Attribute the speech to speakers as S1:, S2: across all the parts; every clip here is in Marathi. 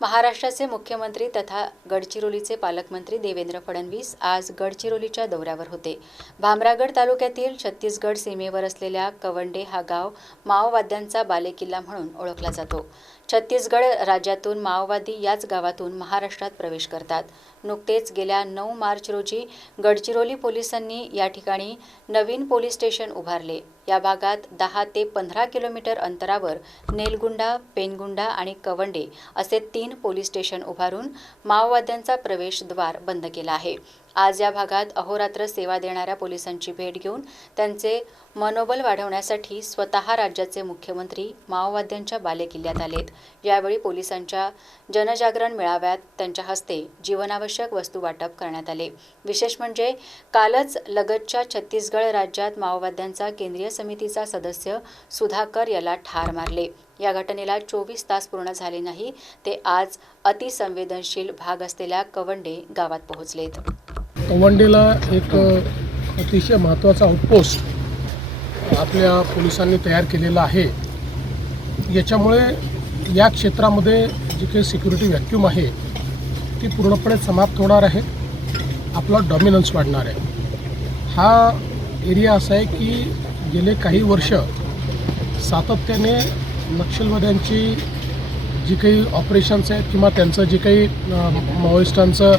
S1: महाराष्ट्राचे मुख्यमंत्री तथा गडचिरोलीचे पालकमंत्री देवेंद्र फडणवीस आज गडचिरोलीच्या दौऱ्यावर होते. भामरागड तालुक्यातील छत्तीसगड सीमेवर असलेल्या कवंडे हा गाव माओवाद्यांचा बालेकिल्ला म्हणून ओळखला जातो. छत्तीसगड राज्यातून माओवादी याच गावातून महाराष्ट्रात प्रवेश करतात. नुकतेच गेल्या नऊ मार्च रोजी गडचिरोली पोलिसांनी या ठिकाणी नवीन पोलीस स्टेशन उभारले. या भागात दहा ते पंधरा किलोमीटर अंतरावर नेलगुंडा पेनगुंडा आणि कवंडे असे तीन पोलीस स्टेशन उभारून माओवाद्यांचा प्रवेशद्वार बंद केला आहे. आज या भागात अहोरात्र सेवा देणाऱ्या पोलिसांची भेट घेऊन त्यांचे मनोबल वाढवण्यासाठी स्वतः राज्याचे मुख्यमंत्री माओवाद्यांच्या बालेकिल्ल्यात आलेत. यावेळी पोलिसांच्या जनजागरण मेळाव्यात त्यांच्या हस्ते जीवनावश्यक वस्तू वाटप करण्यात आले. विशेष म्हणजे कालच लगतच्या छत्तीसगड राज्यात माओवाद्यांचा केंद्रीय समितीचा सदस्य सुधाकर याला ठार मारले. या घटनेला चोवीस तास पूर्ण झाले नाही ते आज अतिसंवेदनशील भाग असलेल्या कवंडे गावात पोहोचलेत.
S2: कवंडीला एक अतिशय महत्त्वाचा आउटपोस्ट आपल्या पोलिसांनी तयार केलेला आहे. याच्यामुळे या क्षेत्रामध्ये जी काही सिक्युरिटी व्हॅक्यूम आहे ती पूर्णपणे समाप्त होणार आहे. आपला डॉमिनन्स वाढणार आहे. हा एरिया असा आहे की गेले काही वर्ष सातत्याने नक्षलवाद्यांची जी काही ऑपरेशन्स आहेत किंवा त्यांचं जे काही मॉइस्टांचं माओइस्टांचं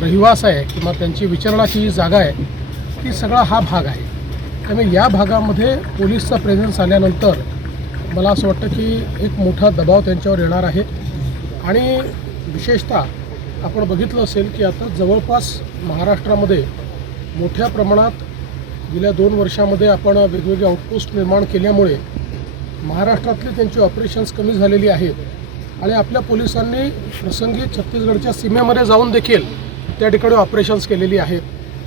S2: रहिवास आहे किंवा त्यांची विचारणाची जी जागा आहे ती सगळा हा भाग आहे. त्यामुळे या भागामध्ये पोलीसचा प्रेझेन्स आल्यानंतर मला असं वाटतं की एक मोठा दबाव त्यांच्यावर येणार आहे. आणि विशेषतः आपण बघितलं असेल की आता जवळपास महाराष्ट्रामध्ये मोठ्या प्रमाणात गेल्या दोन वर्षामध्ये आपण वेगवेगळे आउटपोस्ट निर्माण केल्यामुळे महाराष्ट्रातली त्यांची ऑपरेशन्स कमी झालेली आहेत. आणि आपल्या पोलिसांनी प्रसंगी छत्तीसगडच्या सीमेमध्ये जाऊन देखील त्या ठिकाणी ऑपरेशन्स केलेली आहेत.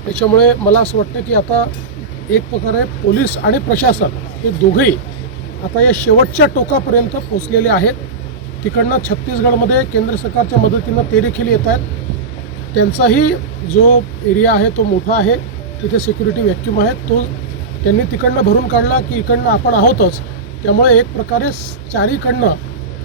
S2: त्याच्यामुळे मला असं वाटतं की आता एक प्रकारे पोलीस आणि प्रशासन हे दोघेही आता या शेवटच्या टोकापर्यंत पोचलेले आहेत. तिकडनं छत्तीसगडमध्ये केंद्र सरकारच्या मदतीनं ते देखील येत आहेत. त्यांचाही जो एरिया आहे तो मोठा आहे तिथे सिक्युरिटी व्हॅक्यूम आहे. तो त्यांनी तिकडनं भरून काढला की इकडनं आपण आहोतच. त्यामुळे एक प्रकारे चारीकडनं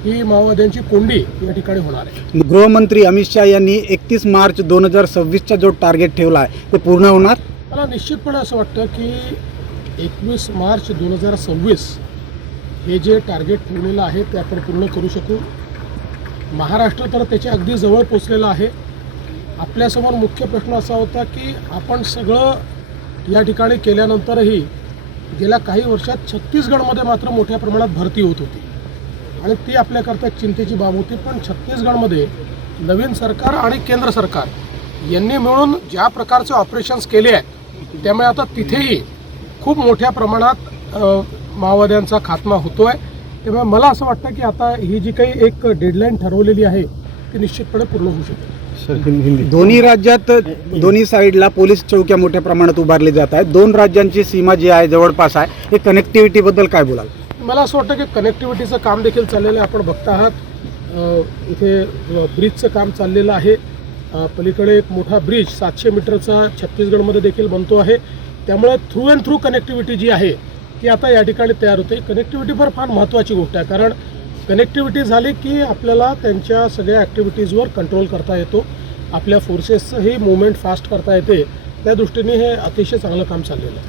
S2: ही माओवाद्यांची कोंडी या ठिकाणी होणार आहे.
S3: गृहमंत्री अमित शहा यांनी एकतीस मार्च दोन हजार सव्वीसचा जो टार्गेट ठेवला आहे ते पूर्ण होणार?
S2: मला निश्चितपणे असं वाटतं की एकवीस मार्च दोन हजार सव्वीस हे जे टार्गेट ठेवलेलं आहे ते आपण पूर्ण करू शकू. महाराष्ट्र तर त्याच्या अगदी जवळ पोचलेलं आहे. आपल्यासमोर मुख्य प्रश्न असा होता की आपण सगळं या ठिकाणी केल्यानंतरही गेल्या काही वर्षात छत्तीसगडमध्ये मात्र मोठ्या प्रमाणात भरती होत होती. आणि ती आपल्याकरता चिंतेची बाब होती. पण छत्तीसगडमध्ये नवीन सरकार आणि केंद्र सरकार यांनी मिळून ज्या प्रकारचे ऑपरेशन्स केले आहेत त्यामुळे आता तिथेही खूप मोठ्या प्रमाणात माओवाद्यांचा खात्मा होतो आहे त्यामुळे मला असं वाटतं की आता ही जी काही एक डेडलाईन ठरवलेली आहे ती निश्चितपणे पूर्ण होऊ शकेल
S3: दोन्ही राज्यात दोन्ही साईडला पोलीस चौक्या मोठ्या प्रमाणात उभारले जात आहेत. दोन राज्यांची सीमा जी आहे जवळपास आहे. हे कनेक्टिव्हिटीबद्दल काय बोलाल?
S2: मला असं वाटतं की कनेक्टिव्हिटीचं काम देखील चाललेलं आहे. आपण बघता आहात इथे ब्रिजचं काम चाललेलं आहे. पलीकडे एक मोठा ब्रिज सातशे मीटरचा छत्तीसगडमध्ये देखील बनतो आहे. त्यामुळे थ्रू अँड थ्रू कनेक्टिव्हिटी जी आहे ती आता या ठिकाणी तयार होते. कनेक्टिव्हिटी फार फार महत्त्वाची गोष्ट आहे कारण कनेक्टिव्हिटी झाली की आपल्याला त्यांच्या सगळ्या ॲक्टिव्हिटीजवर कंट्रोल करता येतो. आपल्या फोर्सेसचंही मुवमेंट फास्ट करता येते. त्या दृष्टीने हे अतिशय चांगलं काम चाललेलं आहे.